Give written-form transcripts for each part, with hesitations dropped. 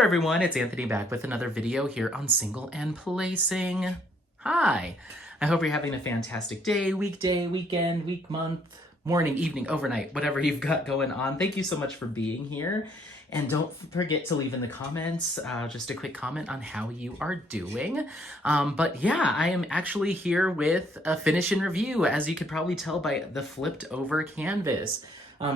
there everyone, it's Anthony back with another video here on Single and Placing. Hi, I hope you're having a fantastic day, weekday, weekend, week, month, morning, evening, overnight, whatever you've got going on. Thank you so much for being here. And don't forget to leave in the comments just a quick comment on how you are doing. But yeah, I am actually here with a finish and review, as you could probably tell by the flipped over canvas.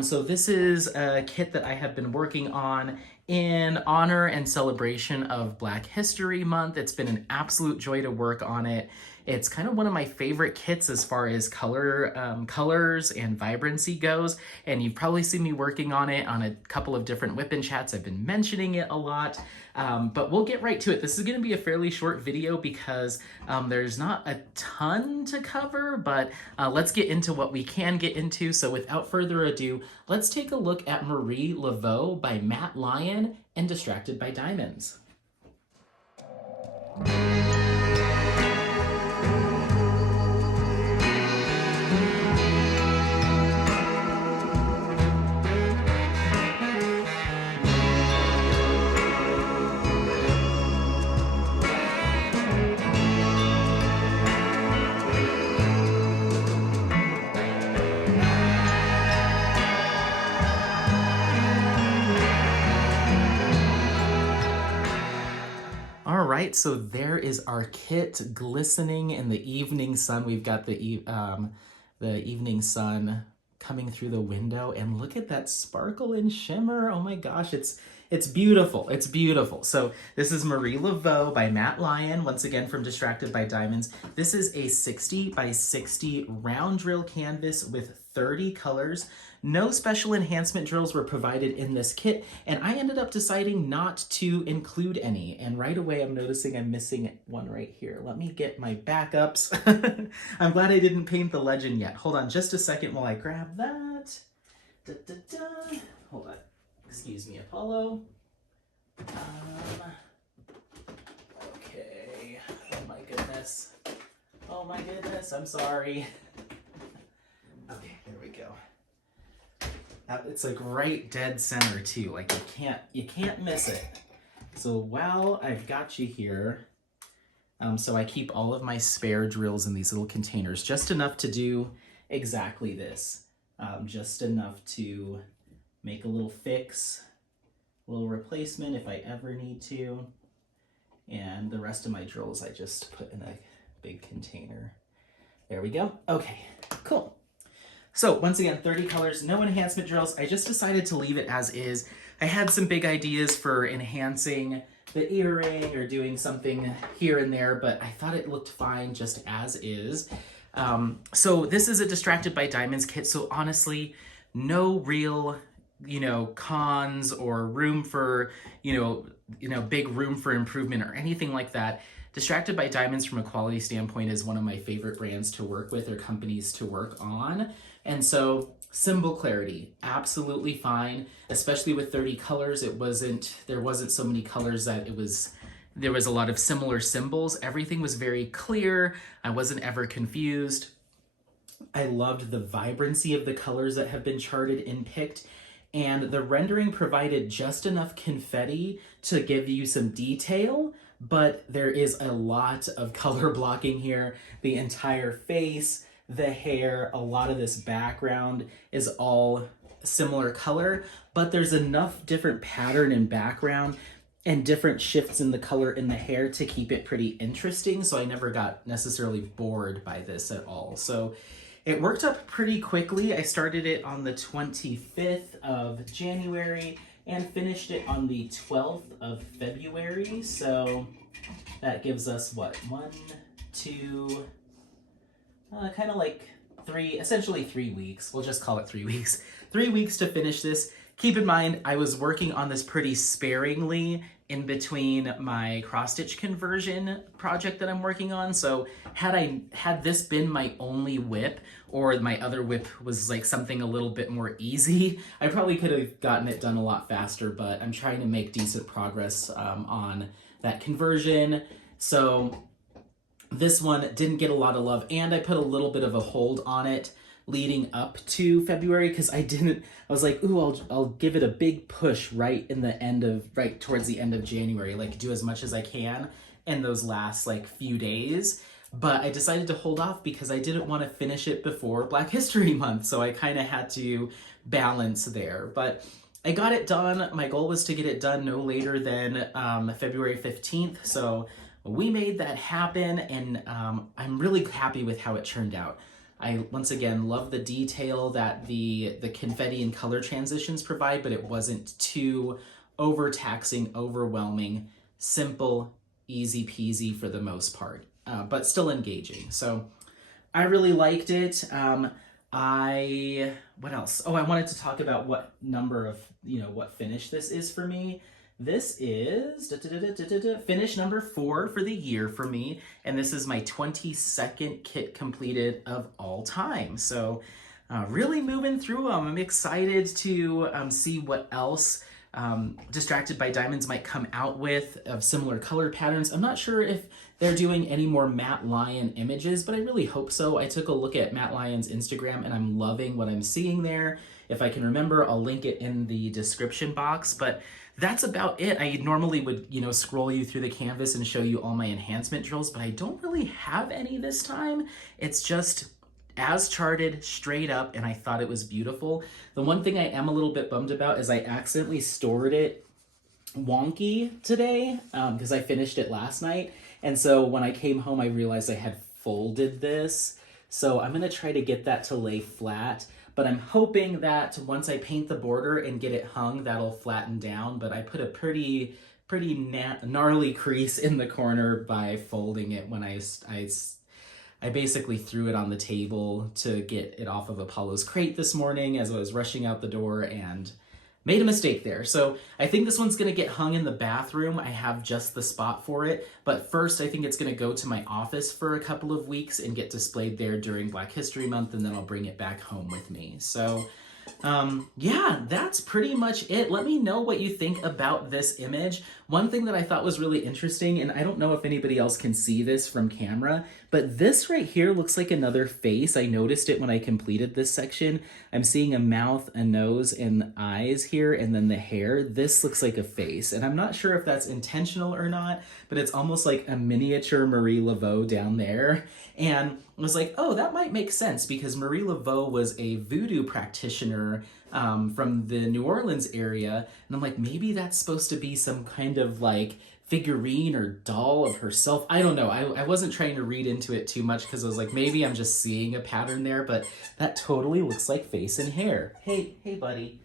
So this is a kit that I have been working on in honor and celebration of Black History Month. It's been an absolute joy to work on it. It's kind of one of my favorite kits as far as colors and vibrancy goes, and you've probably seen me working on it on a couple of different whip and chats. I've been mentioning it a lot, but we'll get right to it. This is going to be a fairly short video because there's not a ton to cover, but let's get into what we can get into. So without further ado, let's take a look at Marie Laveau by Matt Lyon and Distracted by Diamonds. All right, so there is our kit glistening in the evening sun. We've got the evening sun coming through the window, and look at that sparkle and shimmer. Oh my gosh, it's beautiful. It's beautiful. So this is Marie Laveau by Matt Lyon, once again from Distracted by Diamonds. This is a 60 by 60 round drill canvas with 30 colors. No special enhancement drills were provided in this kit, and I ended up deciding not to include any. And right away, I'm noticing I'm missing one right here. Let me get my backups. I'm glad I didn't paint the legend yet. Hold on just a second while I grab that. Hold on. Excuse me, Apollo. Okay. Oh my goodness. Oh my goodness, I'm sorry. Okay, here we go. It's like right dead center too. Like you can't miss it. So while I've got you here, so I keep all of my spare drills in these little containers, just enough to do exactly this. Just enough to make a little fix, a little replacement if I ever need to. And the rest of my drills I just put in a big container. There we go. Okay, cool. So once again, 30 colors, no enhancement drills. I just decided to leave it as is. I had some big ideas for enhancing the earring or doing something here and there, but I thought it looked fine just as is. So this is a Distracted by Diamonds kit. So honestly, no real, cons or room for, big room for improvement or anything like that. Distracted by Diamonds from a quality standpoint is one of my favorite brands to work with or companies to work on. And so symbol clarity, absolutely fine, especially with 30 colors. There wasn't so many colors that there was a lot of similar symbols. Everything was very clear. I wasn't ever confused. I loved the vibrancy of the colors that have been charted and picked. And the rendering provided just enough confetti to give you some detail, but there is a lot of color blocking here. The entire face, the hair, a lot of this background is all similar color, but there's enough different pattern and background and different shifts in the color in the hair to keep it pretty interesting. So I never got necessarily bored by this at all. So it worked up pretty quickly. I started it on the 25th of January and finished it on the 12th of February. So that gives us what, 1, 2, kind of like essentially 3 weeks. We'll just call it 3 weeks. 3 weeks to finish this. Keep in mind, I was working on this pretty sparingly in between my cross-stitch conversion project that I'm working on. So had this been my only whip, or my other whip was like something a little bit more easy, I probably could have gotten it done a lot faster, but I'm trying to make decent progress on that conversion. So this one didn't get a lot of love, and I put a little bit of a hold on it leading up to February, because I was like, ooh, I'll give it a big push right towards the end of January, like do as much as I can in those last like few days. But I decided to hold off because I didn't want to finish it before Black History Month, so I kind of had to balance there. But I got it done. My goal was to get it done no later than February 15th, so we made that happen, and I'm really happy with how it turned out. I, once again, love the detail that the confetti and color transitions provide, but it wasn't too overtaxing, overwhelming, simple, easy peasy for the most part, but still engaging. So I really liked it. What else? Oh, I wanted to talk about what number of, what finish this is for me. This is finish number 4 for the year for me, and this is my 22nd kit completed of all time. So really moving through them. I'm excited to see what else Distracted by Diamonds might come out with of similar color patterns. I'm not sure if they're doing any more Matt Lyon images, but I really hope so. I took a look at Matt Lyon's Instagram and I'm loving what I'm seeing there. If I can remember, I'll link it in the description box, but that's about it. I normally would, scroll you through the canvas and show you all my enhancement drills, but I don't really have any this time. It's just as charted, straight up, and I thought it was beautiful. The one thing I am a little bit bummed about is I accidentally stored it wonky today because I finished it last night. And so when I came home, I realized I had folded this. So I'm gonna try to get that to lay flat, but I'm hoping that once I paint the border and get it hung, that'll flatten down. But I put a pretty gnarly crease in the corner by folding it when I basically threw it on the table to get it off of Apollo's crate this morning as I was rushing out the door and made a mistake there. So I think this one's gonna get hung in the bathroom. I have just the spot for it, but first I think it's gonna go to my office for a couple of weeks and get displayed there during Black History Month, and then I'll bring it back home with me. So yeah, that's pretty much it. Let me know what you think about this image. One thing that I thought was really interesting, and I don't know if anybody else can see this from camera, but this right here looks like another face. I noticed it when I completed this section. I'm seeing a mouth, a nose, and eyes here, and then the hair. This looks like a face, and I'm not sure if that's intentional or not, but it's almost like a miniature Marie Laveau down there. And I was like, oh, that might make sense because Marie Laveau was a voodoo practitioner from the New Orleans area. And I'm like, maybe that's supposed to be some kind of like figurine or doll of herself. I don't know. I wasn't trying to read into it too much because I was like, maybe I'm just seeing a pattern there, but that totally looks like face and hair. Hey, buddy,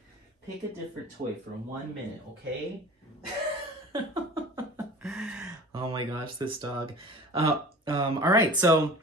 pick a different toy for 1 minute, okay? Oh my gosh, this dog. All right, so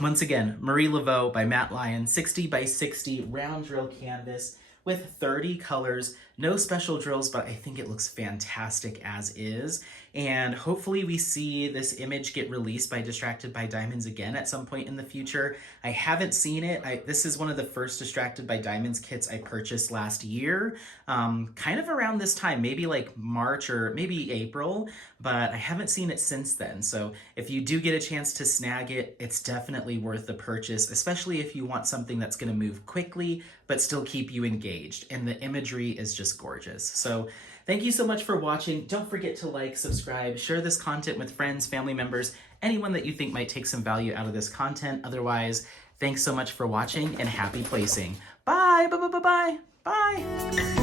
once again, Marie Laveau by Matt Lyon, 60 by 60 round drill canvas with 30 colors, no special drills, but I think it looks fantastic as is. And hopefully we see this image get released by Distracted by Diamonds again at some point in the future. I haven't seen it. This is one of the first Distracted by Diamonds kits I purchased last year, kind of around this time, maybe like March or maybe April, but I haven't seen it since then. So if you do get a chance to snag it, it's definitely worth the purchase, especially if you want something that's gonna move quickly, but still keep you engaged. And the imagery is just gorgeous. So thank you so much for watching. Don't forget to like, subscribe, share this content with friends, family members, anyone that you think might take some value out of this content. Otherwise, thanks so much for watching and happy placing. Bye, bye, bye, bye, bye, bye.